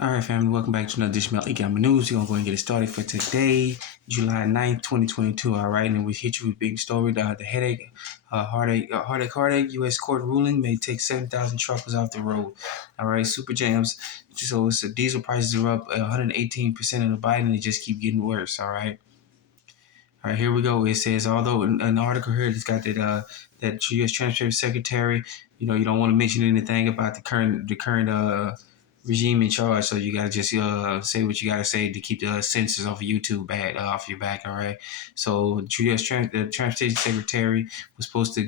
All right, family, welcome back to another edition of Economic News. We're going to go and get it started for today, July 9th, 2022. All right, and we hit you with a big story. The heartache. U.S. court ruling may take 7,000 truckers off the road. All right, super jams. So diesel prices are up 118% in the Biden, and they just keep getting worse. All right. All right, here we go. It says, although an article here that's got that U.S. Transportation Secretary, you don't want to mention anything about the current regime in charge, so you gotta just say what you gotta say to keep the censors off of YouTube off your back. All right. So the Transportation Secretary was supposed to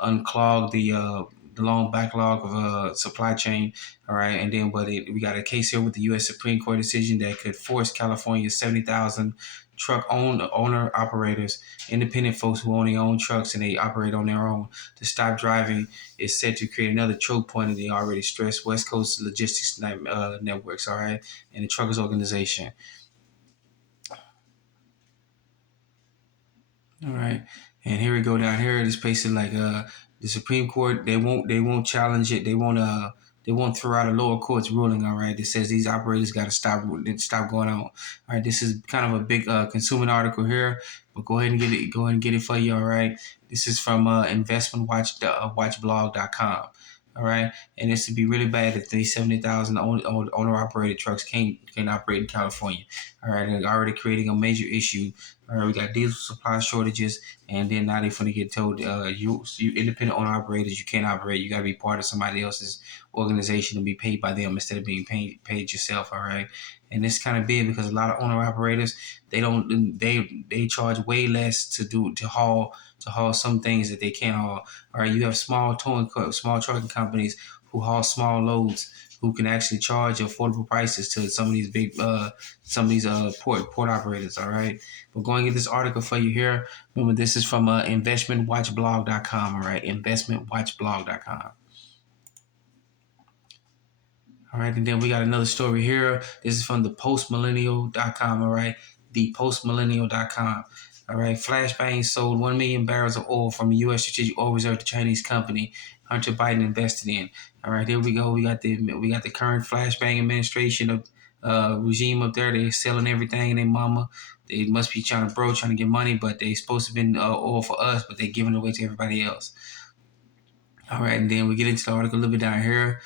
unclog the long backlog of supply chain. All right, and then we got a case here with the U.S. Supreme Court decision that could force California's 70,000 owner operators, independent folks who own their own trucks and they operate on their own, to stop driving. Is set to create another choke point in the already stressed West Coast logistics networks. All right, and the truckers organization. All right, and here we go down here. This place is like the Supreme Court. They won't challenge it. They won't throw out a lower court's ruling. All right, that says these operators got to stop going on. All right, this is kind of a big consuming article here, but go ahead and get it. Go ahead and get it for you. All right, this is from investmentwatchblog.com. All right, and this would be really bad if these 70,000 owner operated trucks can't operate in California. All right, they're already creating a major issue. All right, we got diesel supply shortages, and then now they're going to get told, you independent owner operators, you can't operate. You got to be part of somebody else's organization and be paid by them instead of being paid yourself. All right, and it's kind of big because a lot of owner operators, they charge way less to haul some things that they can't haul. All right, you have small trucking companies who haul small loads, who can actually charge affordable prices to some of these port operators. All right, we're going to get this article for you here. Remember, this is from investmentwatchblog.com. All right, investmentwatchblog.com. All right, and then we got another story here. This is from thepostmillennial.com. All right, thepostmillennial.com. All right, Flashbang sold 1 million barrels of oil from the U.S. Strategic Oil Reserve to Chinese company Hunter Biden invested in. All right, here we go. We got the current Flashbang administration of regime up there. They're selling everything and their mama. They must be trying to get money, but they supposed to have been oil for us, but they're giving it away to everybody else. All right, and then we get into the article a little bit down here.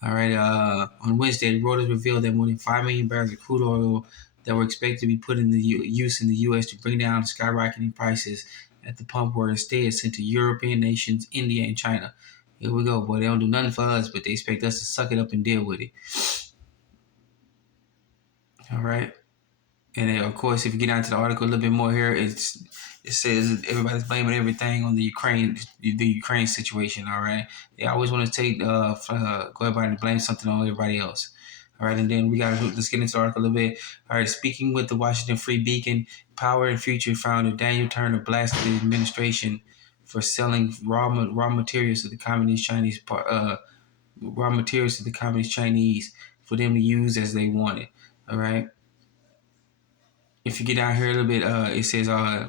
All right, on Wednesday, Reuters revealed that more than 5 million barrels of crude oil that were expected to be put in use in the U.S. to bring down skyrocketing prices at the pump were instead sent to European nations, India, and China. Here we go, boy. They don't do nothing for us, but they expect us to suck it up and deal with it. All right. And then, of course, if you get down to the article a little bit more here, it says everybody's blaming everything on the Ukraine situation. All right, they always want to go everybody and blame something on everybody else. All right, and then let's get into the article a little bit. All right, speaking with the Washington Free Beacon, Power and Future founder Daniel Turner blasted the administration for selling raw materials to the Communist Chinese for them to use as they wanted. All right. If you get down here a little bit, it says,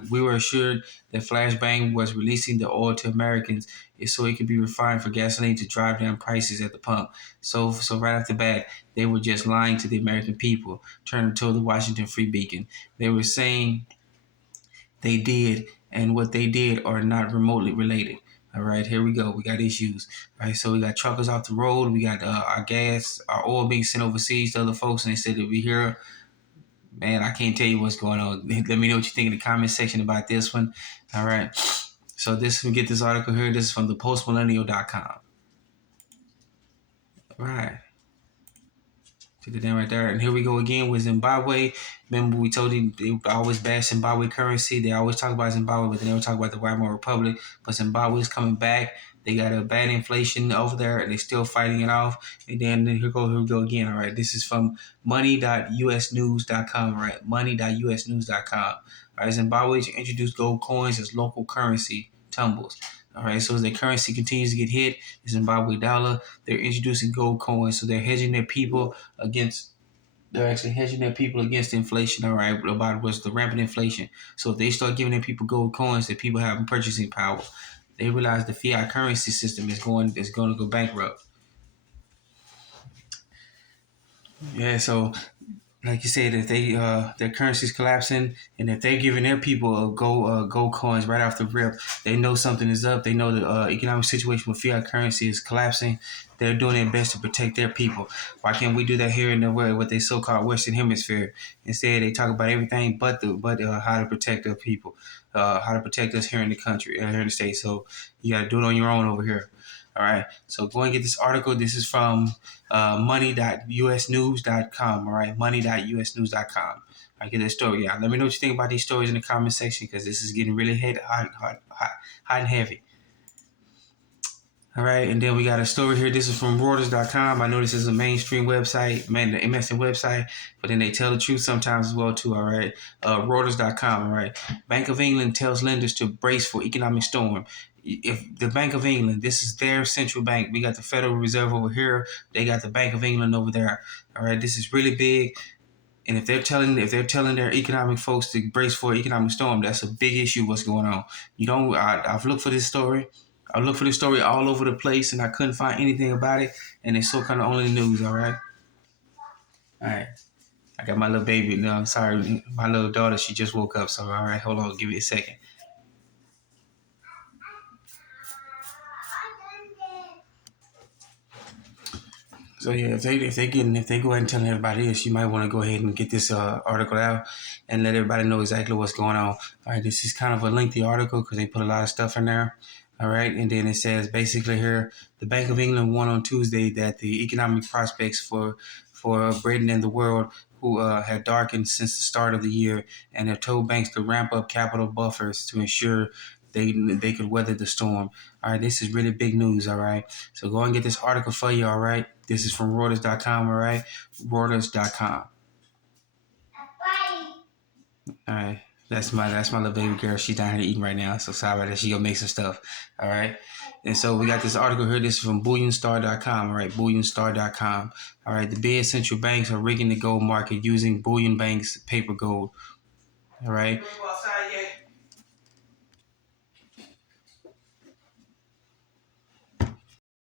we were assured that Flashbang was releasing the oil to Americans so it could be refined for gasoline to drive down prices at the pump. So right off the bat, they were just lying to the American people, Turner told the Washington Free Beacon. They were saying they did, and what they did are not remotely related. All right, here we go. We got issues. All right, so we got truckers off the road. We got our oil being sent overseas to other folks, and they said it'll be here. Man, I can't tell you what's going on. Let me know what you think in the comment section about this one. All right. So we get this article here. This is from thepostmillennial.com. All right. Take it down right there. And here we go again with Zimbabwe. Remember, we told you they always bash Zimbabwe currency. They always talk about Zimbabwe, but they never talk about the Weimar Republic. But Zimbabwe is coming back. They got a bad inflation over there, and they're still fighting it off. And then here we go again. All right, this is from money.usnews.com. All right, money.usnews.com. All right, Zimbabwe to introduce gold coins as local currency tumbles. All right, so as the currency continues to get hit, the Zimbabwe dollar, they're introducing gold coins, so they're hedging their people against. They're actually hedging their people against inflation. All right, about what's the rampant inflation. So if they start giving their people gold coins, that people have purchasing power. They realize the fiat currency system is going to go bankrupt. Yeah, so like you said, if they their currency's collapsing, and if they're giving their people gold coins right off the rip, they know something is up. They know the economic situation with fiat currency is collapsing. They're doing their best to protect their people. Why can't we do that here in the what they so-called Western Hemisphere? Instead, they talk about everything but how to protect their people, how to protect us here in the country, here in the states. So you got to do it on your own over here. All right. So go and get this article. This is from money.usnews.com. All right. Money.usnews.com. All right, get that story out. Let me know what you think about these stories in the comment section because this is getting really hot and heavy. All right, and then we got a story here. This is from Reuters.com. I know this is a mainstream website, man, the MSN website, but then they tell the truth sometimes as well too. All right, Reuters.com. All right, Bank of England tells lenders to brace for economic storm. If the Bank of England, this is their central bank. We got the Federal Reserve over here. They got the Bank of England over there. All right, this is really big. And if they're telling their economic folks to brace for an economic storm, that's a big issue. What's going on? You don't. I've looked for this story. I looked for this story all over the place, and I couldn't find anything about it. And it's so kind of only news. All right. All right. I got my little baby. No, I'm sorry. My little daughter. She just woke up. So all right. Hold on. Give me a second. So yeah, if they go ahead and tell everybody this, you might want to go ahead and get this article out and let everybody know exactly what's going on. All right, this is kind of a lengthy article because they put a lot of stuff in there. All right, and then it says basically here, the Bank of England warned on Tuesday that the economic prospects for Britain and the world who had darkened since the start of the year, and have told banks to ramp up capital buffers to ensure they could weather the storm. All right, this is really big news. All right, so go and get this article for you. All right, this is from Reuters.com. All right, Reuters.com. All right. That's my little baby girl. She's down here eating right now. So sorry about that. She gonna make some stuff. All right. And so we got this article here. This is from BullionStar.com. All right, BullionStar.com. All right. The big central banks are rigging the gold market using bullion banks' paper gold. All right.